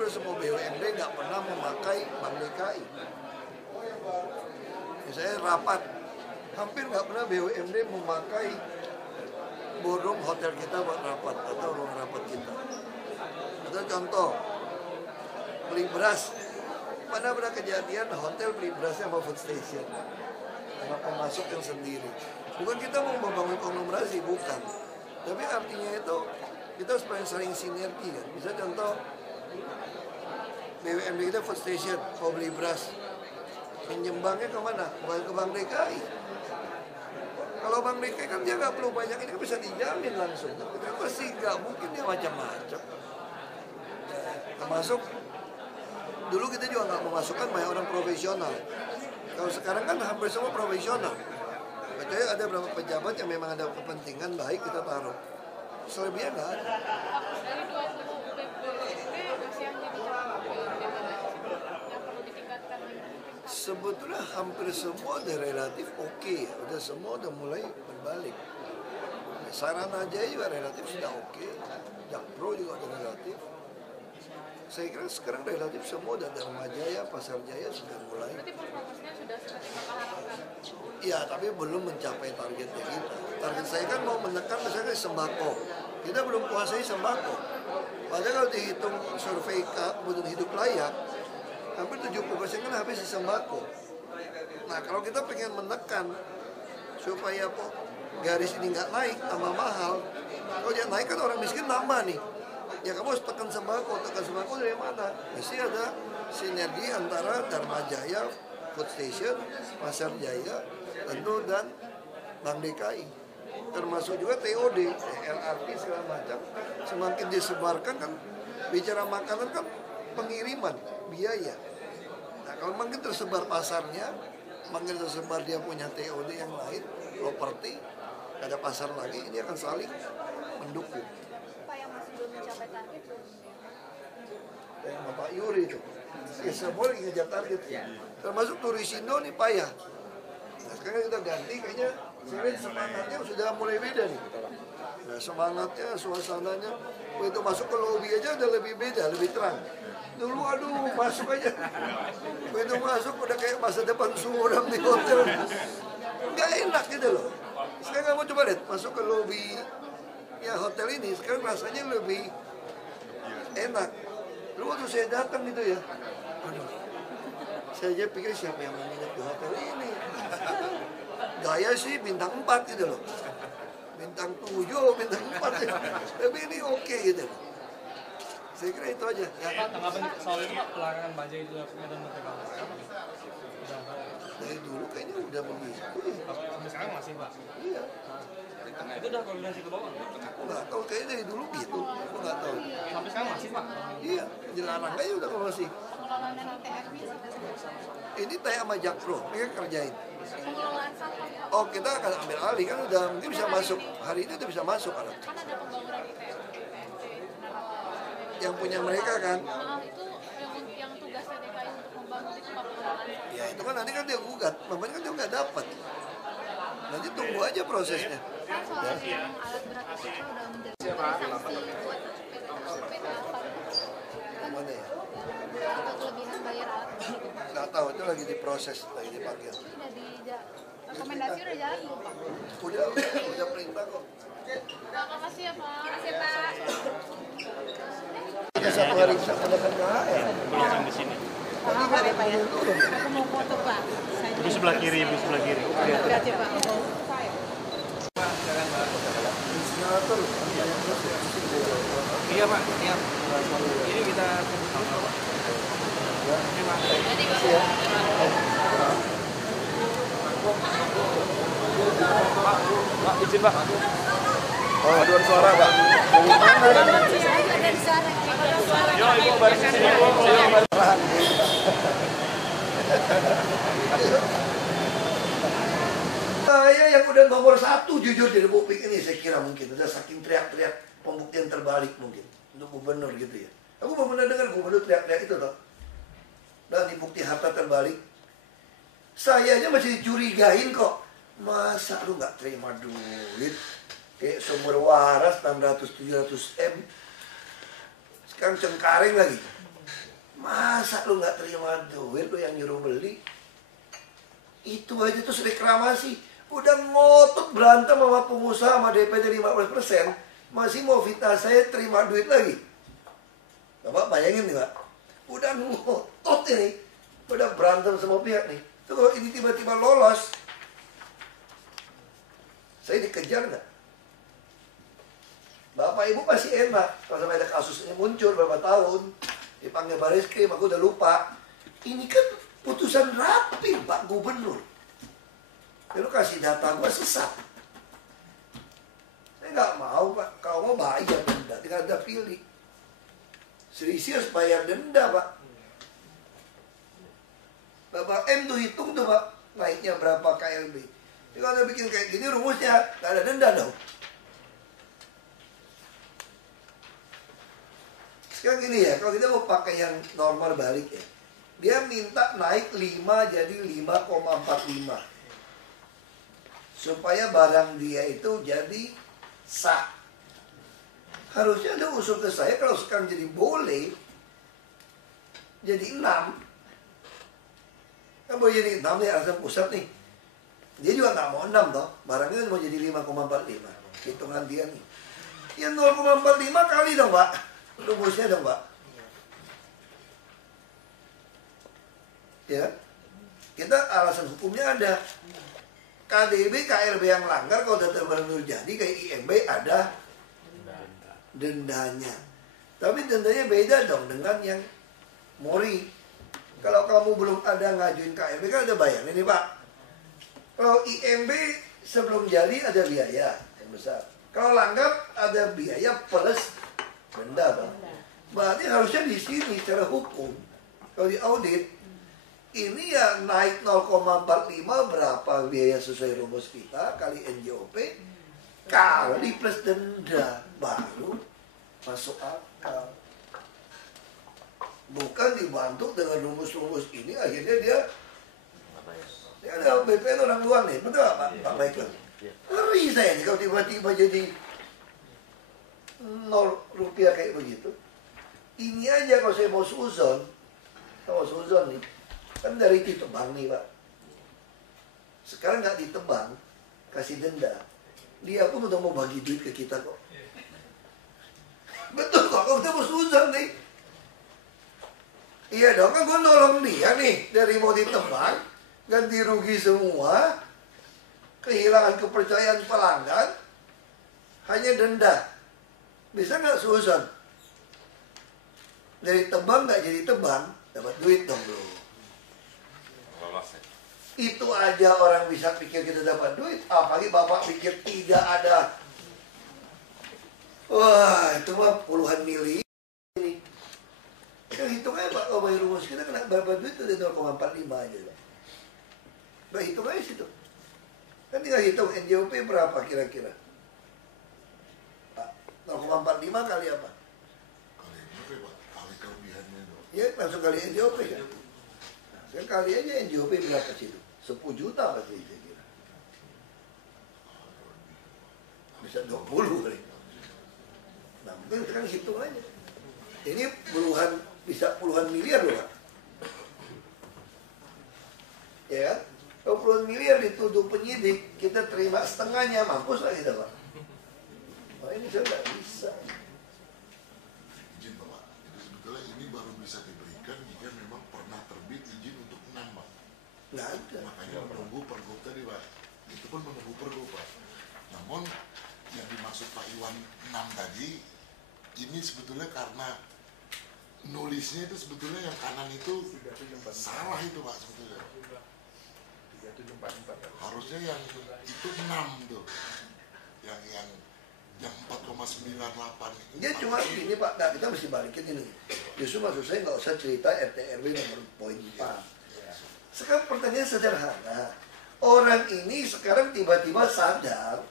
hampir semua BUMD nggak pernah memakai Bank DKI. Misalnya rapat, hampir nggak pernah BUMD memakai boardroom hotel kita buat rapat atau ruang rapat kita. Atau contoh, beli beras, mana pernah kejadian hotel beli berasnya sama food station, sama pemasok yang sendiri. Bukan kita mau membangun konglomerasi, bukan. Tapi artinya itu kita harus saling sinergi kan. Bisa contoh BUMD kita food station mau beli beras, pinjembangnya kemana? Bukan ke Bank DKI. Kalau Bank DKI kan dia nggak perlu banyak, ini kan bisa dijamin langsung. Kita pasti nggak mungkin dia macam-macam. Termasuk dulu kita juga nggak memasukkan banyak orang profesional. Kalau sekarang kan hampir semua profesional. Kecuali ada beberapa pejabat yang memang ada kepentingan baik kita taruh. Selebihnya nggak ada. Dari 20 BUMD masih yang jadi yang perlu ditingkatkan lagi. Sebetulnya hampir semua udah relatif oke ya. Udah semua udah mulai berbalik. Saranajaya juga relatif sudah oke. Jakpro juga udah relatif. Saya kira sekarang relatif semua udah Dharma Jaya, Pasar Jaya sudah mulai. Berarti performanya sudah seperti Bapak harapkan? Iya, tapi belum mencapai targetnya kita. Target saya kan mau menekan misalnya sembako. Kita belum kuasai sembako. Padahal kalau dihitung survei kebutuhan hidup layak, hampir 70% kan habis di sembako. Nah, kalau kita pengen menekan supaya kok garis ini nggak naik, tambah mahal. Kalau dia naik kan orang miskin nambah nih. Ya kamu harus tekan sembako dari mana? Mesti ada sinergi antara Dharma Jaya, Food Station, Pasar Jaya, tentu dan Bank DKI. Termasuk juga TOD, LRT segala macam. Semakin disebarkan kan, bicara makanan kan pengiriman, biaya. Nah kalau makin tersebar pasarnya, makin tersebar dia punya TOD yang lain, properti, ada pasar lagi, ini akan saling mendukung. Mencapai target belum? Kayak Bapak Yuri itu, ya semua lagi ngejar target. Termasuk Turisindo nih payah. Nah, sekarang kita ganti, kayaknya semangatnya sudah mulai beda nih. Nah, semangatnya, suasananya, begitu masuk ke lobi aja udah lebih beda, lebih terang. Dulu aduh masuk aja, begitu masuk udah kayak masa depan suram di hotel. Nggak enak gitu loh. Sekarang kamu coba lihat, masuk ke lobi ya hotel ini sekarang rasanya lebih enak. Dulu waktu saya datang gitu ya, aduh, saya aja pikir siapa yang mau nginep di hotel ini. Gaya sih bintang 4 gitu loh, bintang 7, bintang 4 ya. Tapi ini oke gitu loh. Saya kira itu aja ya. Pak, tanggapan soal ini Pak, pelarangan bajai di Medan Merdeka. Dari dulu kayaknya udah begitu. Sampai sekarang masih Pak? Iya. Itu udah koordinasi ke bawah? Aku nggak tahu, kayaknya dari dulu gitu. Aku nggak tahu. Sampai sekarang masih Pak? Iya, dilarang aja udah kalau masih. Pengelolaan TF-nya Ini tanya sama Jakpro, mereka kerjain. pengelolaan sampah Pak. Oh kita akan ambil alih kan udah mungkin bisa masuk hari ini udah bisa masuk kan? Kan ada pembangunan ITMT, Yang punya mereka kan? itu yang tugasnya DKI untuk membangun itu Pak pengelolaan sampah. Ya itu kan nanti kan dia gugat, mamanya kan dia nggak dapat. Nanti tunggu aja prosesnya. Kan soal yang alat berat itu Pak udah menjadi sanksi buat PT Asal. Mana ya? Untuk kelebihan bayar alat berat itu Pak. Nggak tahu, itu lagi diproses, lagi dipanggil. Udah rekomendasi udah jalan belum Pak? Udah perintah kok. Pak, makasih ya Pak. Makasih Pak. Kita satu hari bisa mendapatkan KHR. Belum di sini. Maaf ya Pak ya. Aku mau foto Pak. Ibu sebelah kiri, ibu sebelah kiri. Berarti Pak. Insinyarator. Iya Pak, iya. Ini kita Pak, izin Pak. Oh, aduan suara, Pak. Yo, Ibu baris sini, Ibu. Saya yang udah nomor 1 jujur di Republik ini saya kira mungkin udah saking teriak-teriak pembuktian terbalik mungkin untuk gubernur gitu ya. Aku belum pernah dengar gubernur teriak-teriak itu toh. Dan bukti harta terbalik. Saya aja masih dicurigain kok. Masa lu nggak terima duit? Kayak sumber waras 600-700 M. Sekarang Cengkareng lagi. Masa lu nggak terima duit lu yang nyuruh beli? Itu aja terus reklamasi. Udah ngotot berantem sama pengusaha sama DP 15%, masih mau fitnah saya terima duit lagi. Bapak bayangin nih Pak, udah ngotot ini, udah berantem sama pihak nih. Tuh kalau ini tiba-tiba lolos, saya dikejar nggak? Bapak Ibu pasti enak kalau sampai ada kasus ini muncul berapa tahun, dipanggil Bareskrim, aku udah lupa. Ini kan putusan rapi Pak Gubernur. Lalu kasih data gue sesat. Saya nggak mau Pak, kalau mau bayar denda, tinggal ada pilih. Serius bayar denda Pak. Bapak M tuh hitung tuh Pak, naiknya berapa KLB. Jadi kalau Anda bikin kayak gini rumusnya, nggak ada denda dong. Sekarang gini ya, kalau kita mau pakai yang normal balik ya, dia minta naik 5 jadi 5,45. Supaya barang dia itu jadi sah. Harusnya Anda usul ke saya kalau sekarang jadi boleh, jadi 6. Kan boleh jadi 6 nih alasan pusat nih. Dia juga nggak mau 6 toh, barangnya mau jadi 5,45. Hitungan dia nih. Ya 0,45 kali dong Pak. Rumusnya dong Pak. Ya, kita alasan hukumnya ada. KDB, KLB yang langgar kalau data benar jadi kayak IMB ada dendanya. Tapi dendanya beda dong dengan yang Mori. Kalau kamu belum ada ngajuin KLB kan ada bayar ini Pak. Kalau IMB sebelum jadi ada biaya yang besar. Kalau langgar ada biaya plus denda Pak. Berarti harusnya di sini secara hukum kalau di audit ini ya naik 0,45 berapa biaya sesuai rumus kita kali NJOP kali plus denda baru masuk akal. Bukan dibantu dengan rumus-rumus ini akhirnya dia ada BPN orang luar nih, betul gak Pak Michael? Ngeri saya nih kalau tiba-tiba jadi 0 rupiah kayak begitu. Ini aja kalau saya mau suzon nih, kan dari ditebang nih Pak. Sekarang nggak ditebang, kasih denda. Dia pun udah mau bagi duit ke kita kok. Betul kok, kalau kita mau suzon nih. Iya dong, kan gue nolong dia nih. Dari mau ditebang, ganti rugi semua, kehilangan kepercayaan pelanggan, hanya denda. Bisa nggak suzon? Dari tebang nggak jadi tebang, dapat duit dong bro. Itu aja orang bisa pikir kita dapat duit, apalagi Bapak pikir tidak ada. Wah, itu mah puluhan miliar ini. Kita hitung aja Pak, kalau bayar rumus kita kena berapa duit, itu 0,45 aja Pak. Bah, hitung aja situ. Kan tinggal hitung NJOP berapa kira-kira. 0,45 kali apa? Kali NJOP Pak, kali kelebihannya dong. Ya langsung kali NJOP kan. Nah, sekarang kali aja NJOP berapa situ? 10 juta pasti saya kira. Bisa 20 kali. Nah mungkin sekarang hitung aja. Ini bisa puluhan miliar loh Pak. Ya kan? Kalau puluhan miliar dituduh penyidik, kita terima setengahnya, mampus lah kita Pak. Wah ini saya nggak bisa. Izin Pak, itu sebetulnya ini baru bisa diberikan jika memang pernah terbit izin untuk 6 Pak. Nggak ada. Makanya menunggu pergub tadi Pak. Itu pun menunggu pergub Pak. Namun yang dimaksud Pak Iwan 6 tadi, ini sebetulnya karena nulisnya itu sebetulnya yang kanan itu salah itu Pak sebetulnya. Harusnya yang itu 6 tuh. Yang 4,98 itu. Dia cuma ini Pak, nah, kita mesti balikin ini. Justru maksud saya nggak usah cerita RT/RW nomor poin 4. Sekarang pertanyaan sederhana. Orang ini sekarang tiba-tiba sadar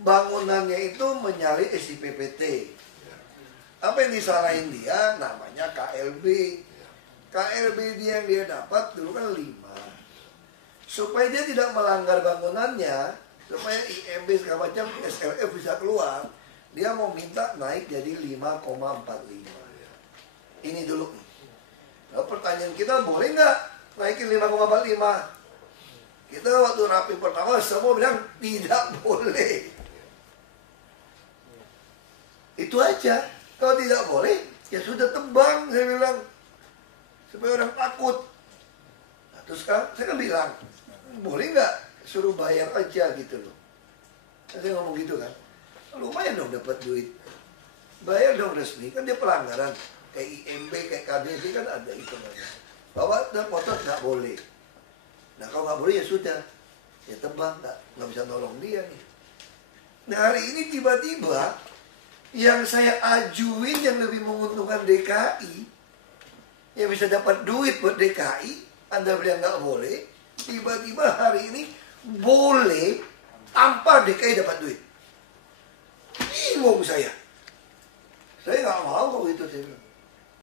bangunannya itu menyalahi SIPPT. Apa yang disalahin dia? Namanya KLB. KLB dia yang dia dapat dulu kan 5. Supaya dia tidak melanggar bangunannya, supaya IMB segala macam SLF bisa keluar, dia mau minta naik jadi 5,45. ini dulu. Nah, pertanyaan kita, boleh nggak naikin 5,45? Kita waktu rapi pertama semua bilang tidak boleh. Itu aja. Kalau tidak boleh, ya sudah tebang, saya bilang. Supaya orang takut. Nah, terus kan saya kan bilang, boleh nggak suruh bayar aja gitu loh. Nah, saya ngomong gitu kan. Lumayan dong dapat duit. Bayar dong resmi, kan dia pelanggaran. Kayak IMB, kayak KDD kan ada itu. Bawa dan motor nggak boleh. Nah kalau nggak boleh ya sudah. Ya tebang, nggak bisa nolong dia nih. Nah hari ini tiba-tiba yang saya ajuin yang lebih menguntungkan DKI, yang bisa dapat duit buat DKI, Anda bilang nggak boleh, tiba-tiba hari ini boleh tanpa DKI dapat duit. Bingung saya. Saya nggak mau kalau itu saya bilang.